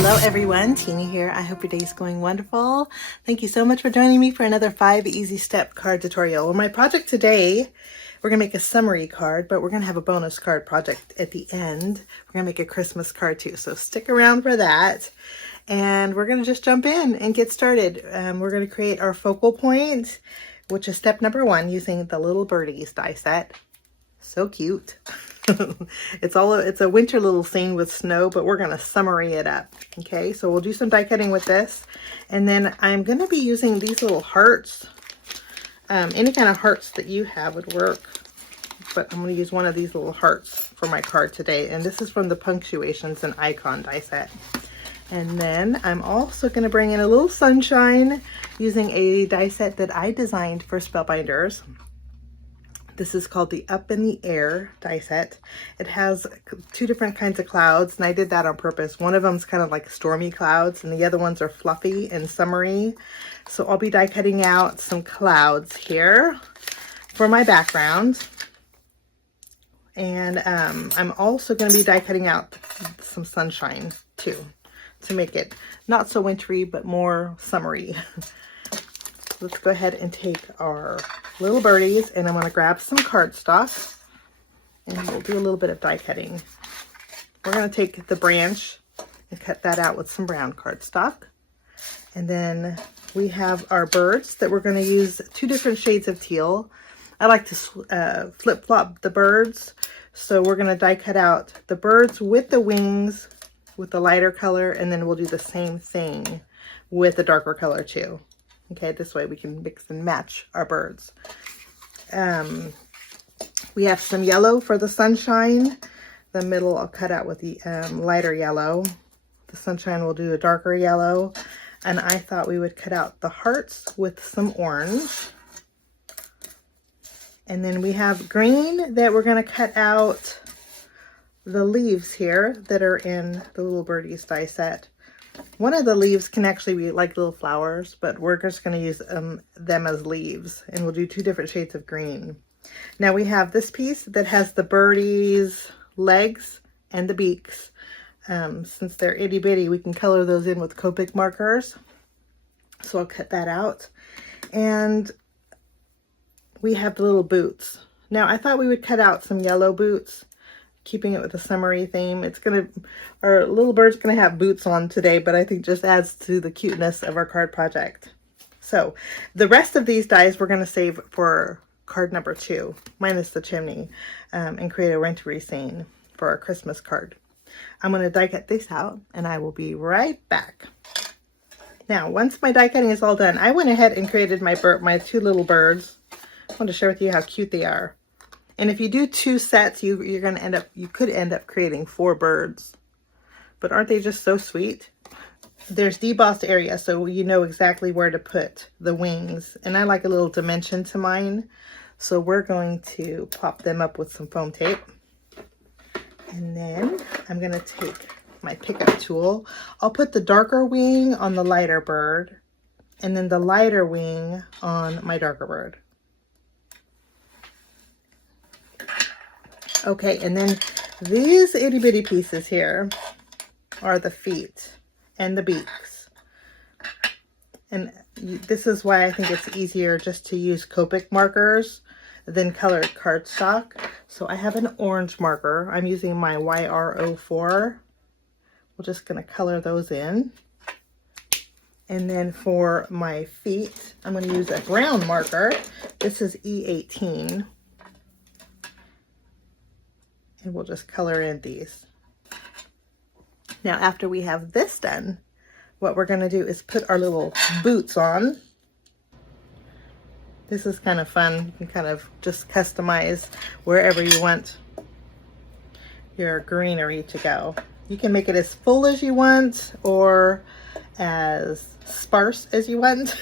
Hello everyone, Tina here. I hope your day is going wonderful. Thank you so much for joining me for another 5 easy step card tutorial. Well, my project today, we're gonna make a summary card, but we're gonna have a bonus card project at the end. We're gonna make a Christmas card too, so stick around for that. And we're gonna just jump in and get started. We're gonna create our focal point, which is step number 1, using the little Birdies die set. So cute. It's a winter little scene with snow, but we're gonna summary it up. Okay, so we'll do some die cutting with this, and then I'm gonna be using these little hearts. Any kind of hearts that you have would work, but I'm gonna use one of these little hearts for my card today, and this is from the Punctuations and Icon die set. And then I'm also gonna bring in a little sunshine using a die set that I designed for Spellbinders. This is called the Up in the Air die set. It has 2 different kinds of clouds, and I did that on purpose. One of them's kind of like stormy clouds, and the other ones are fluffy and summery. So I'll be die cutting out some clouds here for my background. And I'm also going to be die cutting out some sunshine too, to make it not so wintry, but more summery. Let's go ahead and take our little birdies, and I'm going to grab some cardstock, and we'll do a little bit of die cutting. We're going to take the branch and cut that out with some brown cardstock. And then we have our birds that we're going to use 2 different shades of teal. I like to flip-flop the birds, so we're going to die cut out the birds with the wings with the lighter color, and then we'll do the same thing with the darker color too. Okay, this way we can mix and match our birds. We have some yellow for the sunshine. The middle I'll cut out with the lighter yellow. The sunshine will do a darker yellow. And I thought we would cut out the hearts with some orange. And then we have green that we're going to cut out the leaves here that are in the little Birdies die set. One of the leaves can actually be like little flowers, but we're just going to use them as leaves, and we'll do 2 different shades of green. Now we have this piece that has the birdies' legs and the beaks. Since they're itty bitty, we can color those in with Copic markers. So I'll cut that out. And we have the little boots. Now I thought we would cut out some yellow boots, keeping it with a summery theme. Our little bird's gonna have boots on today, but I think just adds to the cuteness of our card project. So the rest of these dies we're gonna save for card number 2, minus the chimney, and create a wintry scene for our Christmas card. I'm gonna die cut this out, and I will be right back. Now, once my die cutting is all done, I went ahead and created my 2 little birds. I want to share with you how cute they are. And if you do 2 sets, you could end up creating 4 birds. But aren't they just so sweet? There's debossed area, so you know exactly where to put the wings. And I like a little dimension to mine. So we're going to pop them up with some foam tape. And then I'm going to take my pickup tool. I'll put the darker wing on the lighter bird, and then the lighter wing on my darker bird. Okay, and then these itty bitty pieces here are the feet and the beaks. And this is why I think it's easier just to use Copic markers than colored cardstock. So I have an orange marker. I'm using my YR04. We're just going to color those in. And then for my feet, I'm going to use a brown marker. This is E18. And we'll just color in these. Now, after we have this done, what we're going to do is put our little boots on. This is kind of fun. You can kind of just customize wherever you want your greenery to go. You can make it as full as you want or as sparse as you want.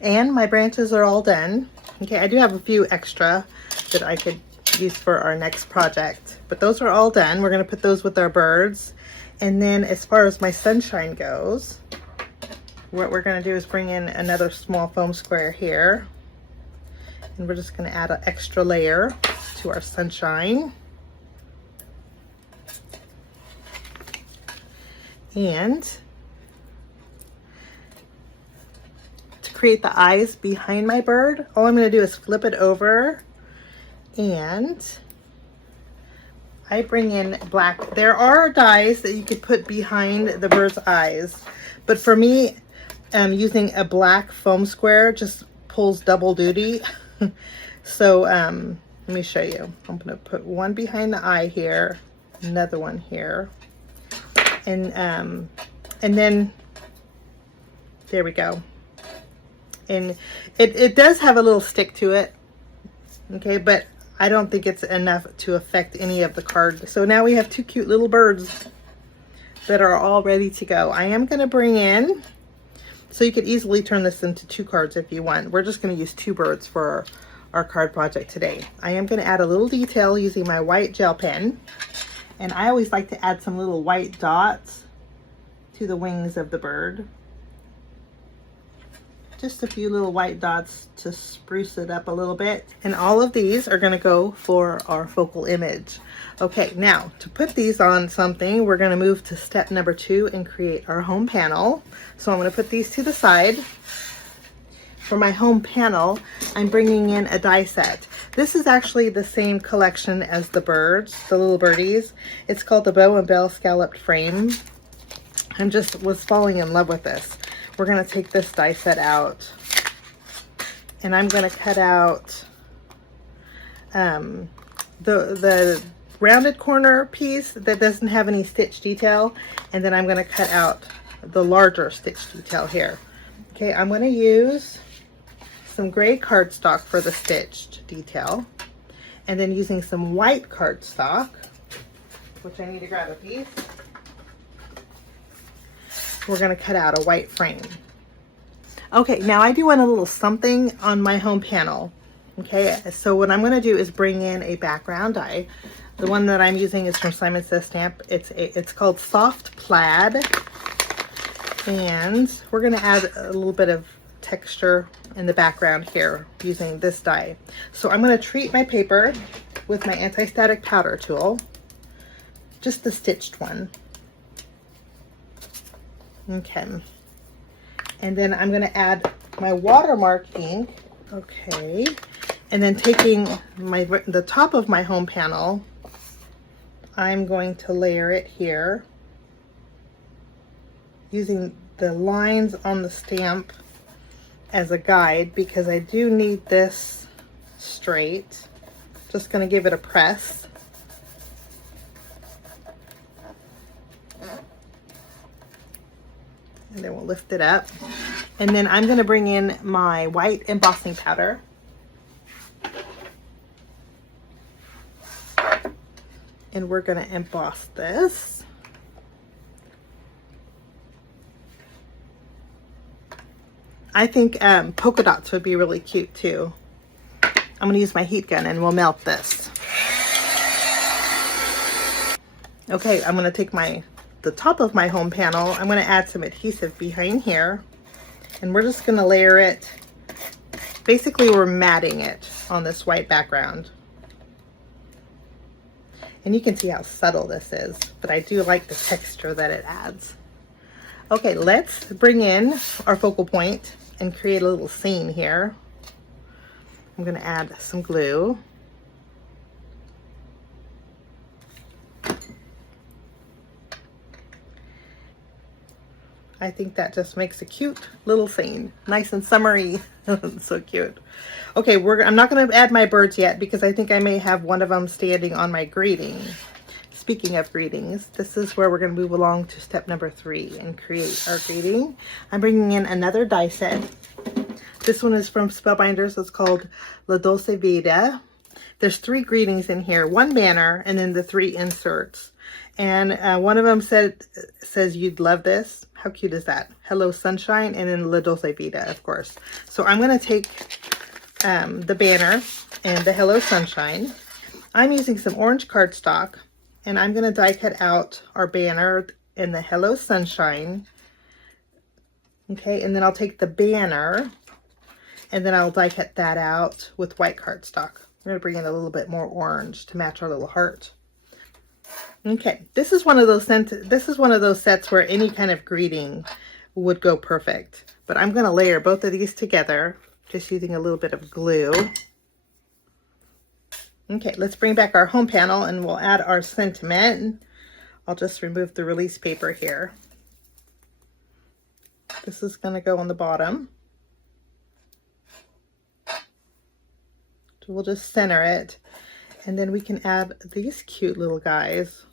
And my branches are all done. Okay, I do have a few extra that I could use for our next project, but those are all done. We're going to put those with our birds. And then as far as my sunshine goes, what we're going to do is bring in another small foam square here, and we're just going to add an extra layer to our sunshine. And to create the eyes behind my bird, all I'm going to do is flip it over, and I bring in black. There are dies that you could put behind the bird's eyes, but for me, using a black foam square just pulls double duty. So let me show you. I'm going to put one behind the eye here, another one here, and then there we go. And it does have a little stick to it, okay, but I don't think it's enough to affect any of the card. So now we have two cute little birds that are all ready to go. I am going to bring in, so you could easily turn this into 2 cards if you want. We're just going to use 2 birds for our card project today. I am going to add a little detail using my white gel pen, and I always like to add some little white dots to the wings of the bird. Just a few little white dots to spruce it up a little bit. And all of these are going to go for our focal image. Okay, now to put these on something, we're going to move to step number 2 and create our home panel. So I'm going to put these to the side. For my home panel, I'm bringing in a die set. This is actually the same collection as the birds, the little birdies. It's called the Bow and Bell Scalloped Frame. I just was falling in love with this. We're going to take this die set out, and I'm going to cut out the rounded corner piece that doesn't have any stitch detail, and then I'm going to cut out the larger stitch detail here. Okay, I'm going to use some gray cardstock for the stitched detail, and then using some white cardstock, which I need to grab a piece. We're going to cut out a white frame. Okay, now I do want a little something on my home panel. Okay, so what I'm going to do is bring in a background die. The one that I'm using is from Simon Says Stamp. It's called Soft Plaid, and we're going to add a little bit of texture in the background here using this die. So I'm going to treat my paper with my anti-static powder tool, just the stitched one. Okay, and then I'm going to add my watermark ink. Okay, and then taking the top of my home panel, I'm going to layer it here using the lines on the stamp as a guide, because I do need this straight. Just going to give it a press. And then we'll lift it up. And then I'm going to bring in my white embossing powder. And we're going to emboss this. I think polka dots would be really cute too. I'm going to use my heat gun and we'll melt this. Okay, I'm going to take the top of my home panel. I'm going to add some adhesive behind here, and we're just going to layer it. Basically, we're matting it on this white background. And you can see how subtle this is, but I do like the texture that it adds. Okay, let's bring in our focal point and create a little scene here. I'm going to add some glue. I think that just makes a cute little scene. Nice and summery. So cute. Okay, I'm not going to add my birds yet because I think I may have one of them standing on my grating. Speaking of gratings, this is where we're going to move along to step number 3 and create our grating. I'm bringing in another die set. This one is from Spellbinders. It's called La Dolce Vita. There's 3 greetings in here, 1 banner, and then the 3 inserts. And one of them says, "You'd love this." How cute is that? Hello Sunshine, and then La Dolce Vita, of course. So I'm going to take the banner and the Hello Sunshine. I'm using some orange cardstock, and I'm going to die cut out our banner and the Hello Sunshine. Okay, and then I'll take the banner, and then I'll die cut that out with white cardstock. We're going to bring in a little bit more orange to match our little heart. Okay, this is one of those sets where any kind of greeting would go perfect. But I'm going to layer both of these together, just using a little bit of glue. Okay, let's bring back our home panel and we'll add our sentiment. I'll just remove the release paper here. This is going to go on the bottom. So we'll just center it, and then we can add these cute little guys.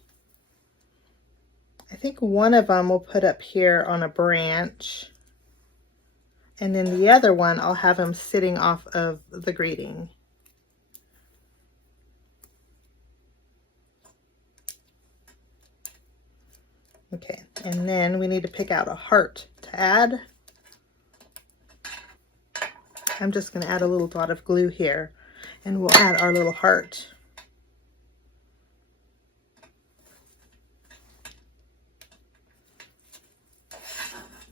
I think one of them we'll put up here on a branch, and then the other one I'll have him sitting off of the greeting. Okay, and then we need to pick out a heart to add. I'm just going to add a little dot of glue here, and we'll add our little heart.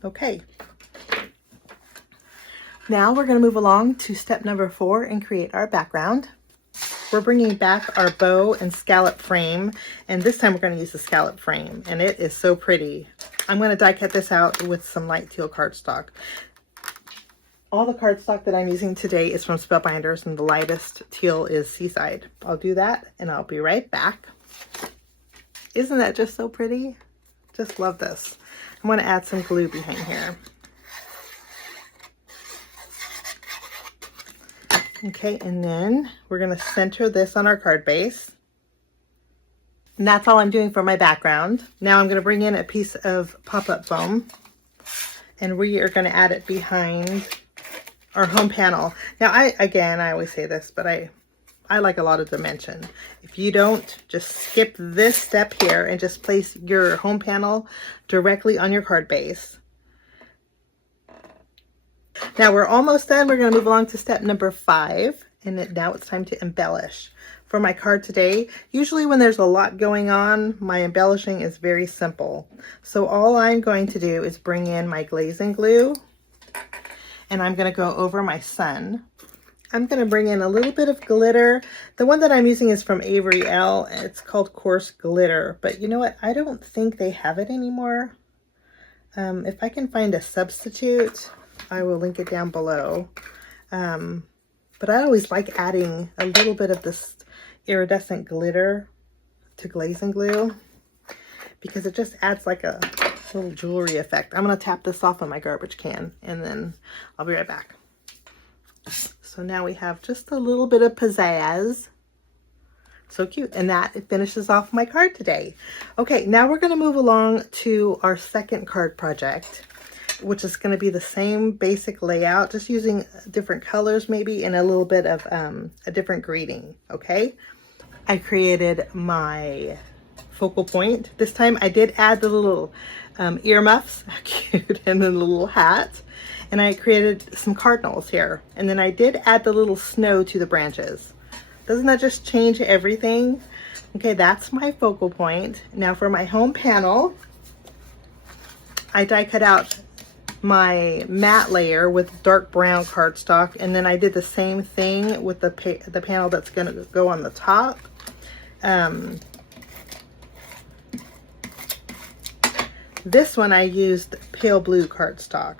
Okay. Now we're going to move along to step number 4 and create our background. We're bringing back our bow and scallop frame, and this time we're going to use the scallop frame, and it is so pretty. I'm going to die cut this out with some light teal cardstock. All the cardstock that I'm using today is from Spellbinders, and the lightest teal is Seaside. I'll do that, and I'll be right back. Isn't that just so pretty? Just love this. I'm going to add some glue behind here. Okay, and then we're going to center this on our card base. And that's all I'm doing for my background. Now I'm going to bring in a piece of pop-up foam, and we are going to add it behind our home panel. Now, I always say this, but I like a lot of dimension. If you don't, just skip this step here and just place your home panel directly on your card base. Now we're almost done. We're going to move along to step number 5, and now it's time to embellish. For my card today, usually when there's a lot going on, my embellishing is very simple. So all I'm going to do is bring in my glazing glue, and I'm going to go over my sun. I'm going to bring in a little bit of glitter. The one that I'm using is from Avery Elle. It's called Coarse Glitter, but you know what? I don't think they have it anymore. If I can find a substitute, I will link it down below. But I always like adding a little bit of this iridescent glitter to glazing glue because it just adds like a little jewelry effect. I'm going to tap this off on my garbage can, and then I'll be right back. So now we have just a little bit of pizzazz. So cute. And that finishes off my card today. Okay, now we're going to move along to our second card project, which is going to be the same basic layout, just using different colors maybe and a little bit of a different greeting. Okay, I created my focal point. This time I did add the little earmuffs, cute, and then the little hat. And I created some cardinals here. And then I did add the little snow to the branches. Doesn't that just change everything? Okay, that's my focal point. Now for my home panel, I die cut out my matte layer with dark brown cardstock, and then I did the same thing with the panel that's going to go on the top. This one I used pale blue cardstock,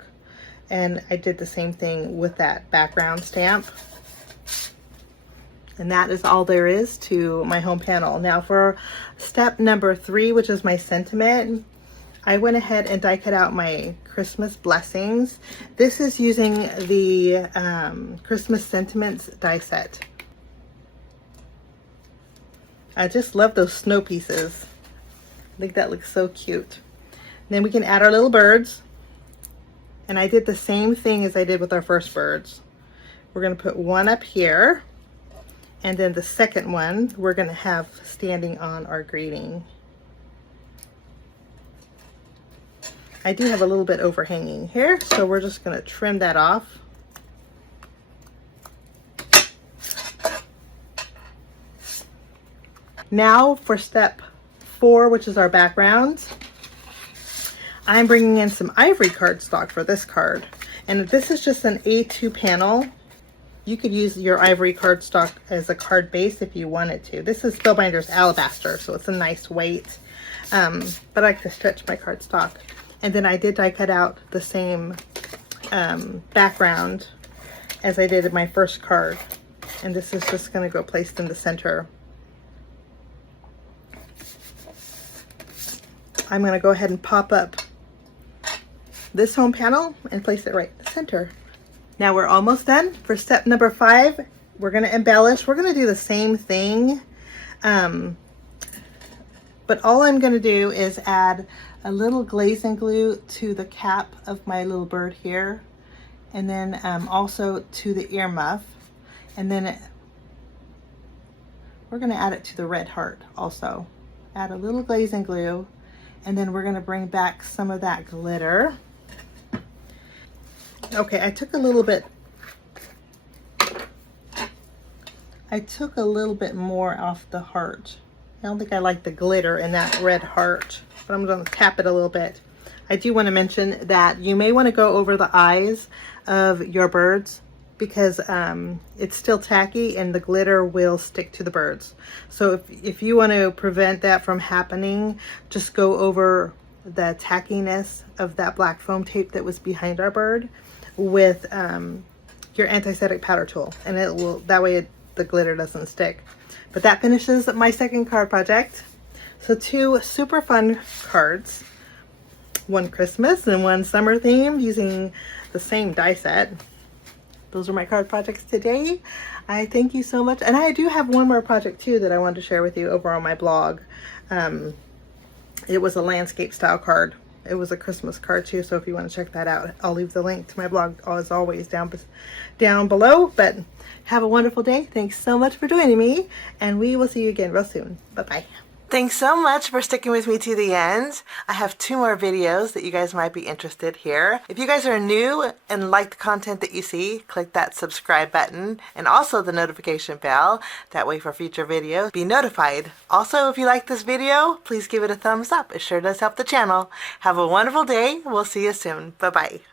and I did the same thing with that background stamp. And that is all there is to my home panel. Now for step number 3, which is my sentiment, I went ahead and die cut out my Christmas blessings. This is using the Christmas sentiments die set. I just love those snow pieces. I think that looks so cute. And then we can add our little birds. And I did the same thing as I did with our first birds. We're going to put one up here, and then the second one we're going to have standing on our greeting. I do have a little bit overhanging here, so we're just going to trim that off. Now for step 4, which is our background, I'm bringing in some ivory cardstock for this card. And this is just an A2 panel. You could use your ivory cardstock as a card base if you wanted to. This is Spellbinders Alabaster, so it's a nice weight. But I like to stretch my cardstock. And then I did die cut out the same background as I did in my first card. And this is just going to go placed in the center. I'm going to go ahead and pop up this home panel and place it right in the center. Now we're almost done. For step number 5, we're going to embellish. We're going to do the same thing, but all I'm going to do is add a little glaze and glue to the cap of my little bird here, and then also to the earmuff, and then we're going to add it to the red heart also. Add a little glaze and glue, and then we're going to bring back some of that glitter. Okay, I took a little bit more off the heart. I don't think I like the glitter in that red heart, but I'm going to tap it a little bit. I do want to mention that you may want to go over the eyes of your birds because it's still tacky and the glitter will stick to the birds. So if you want to prevent that from happening, just go over the tackiness of that black foam tape that was behind our bird with your anti-static powder tool, and it will, that way the glitter doesn't stick. But that finishes my second card project. So 2 super fun cards, one Christmas and one summer theme using the same die set. Those are my card projects today. I thank you so much. And I do have one more project too that I wanted to share with you over on my blog. It was a landscape style card. It was a Christmas card too, so if you want to check that out, I'll leave the link to my blog as always down below. But have a wonderful day. Thanks so much for joining me, and we will see you again real soon. Bye-bye. Thanks so much for sticking with me to the end. I have 2 more videos that you guys might be interested here. If you guys are new and like the content that you see, click that subscribe button and also the notification bell. That way for future videos, be notified. Also, if you like this video, please give it a thumbs up. It sure does help the channel. Have a wonderful day. We'll see you soon. Bye-bye.